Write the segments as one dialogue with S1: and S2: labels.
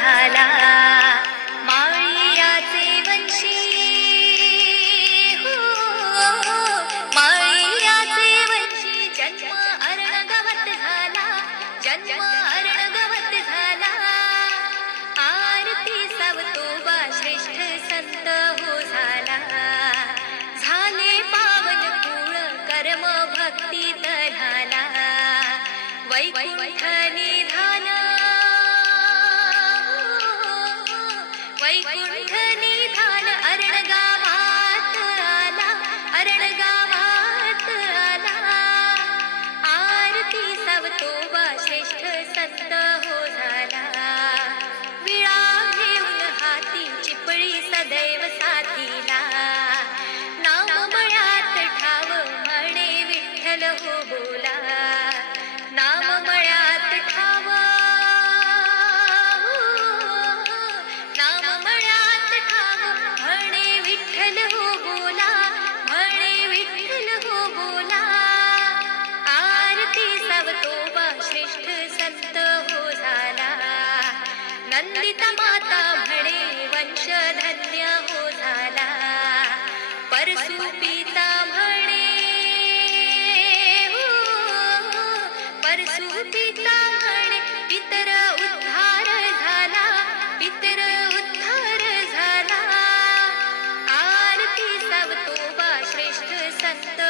S1: झाला. माळियाचे वंशी माळियाचे वंशी जन्म अर्णगवत झाला. जन्म अर्णगवत झाला. आरती सावतोबा श्रेष्ठ संत हो झाला. झाले पावन पूळ कर्म भक्ती तराला. वैकुंठ निधान बोला नाम मळ्यात ठाव. नाम मळ्यात ठाव. म्हणे विठ्ठल हो बोला म्हणे विठ्ठल हो बोला. आरती सवतोबा श्रेष्ठ संत हो झाला. नंदिता माता परसू पिता पितर उद्धार झाला पितर उद्धार झाला. आरती सवतोबा श्रेष्ठ संत.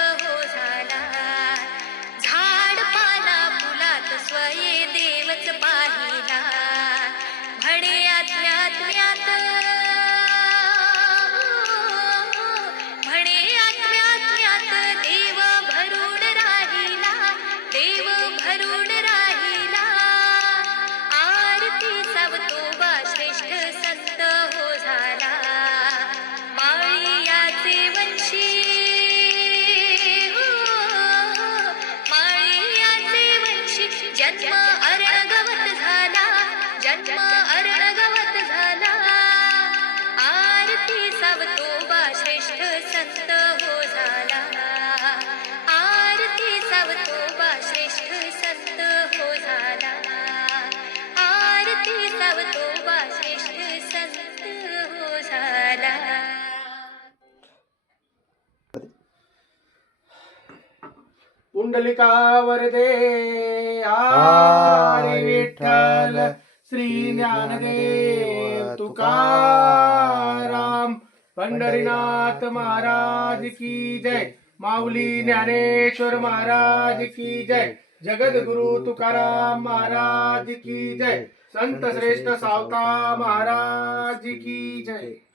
S1: जन्म अरणगवत झाला. जन्म अरण
S2: पुंडलिका वरदे हरी विठ्ठल श्री ज्ञानदेव तुकाराम। पंढरीनाथ महाराज की जय। माऊली ज्ञानेश्वर महाराज की जय। जगद्गुरु तुकाराम महाराज की जय। संत श्रेष्ठ सावता महाराज की जय।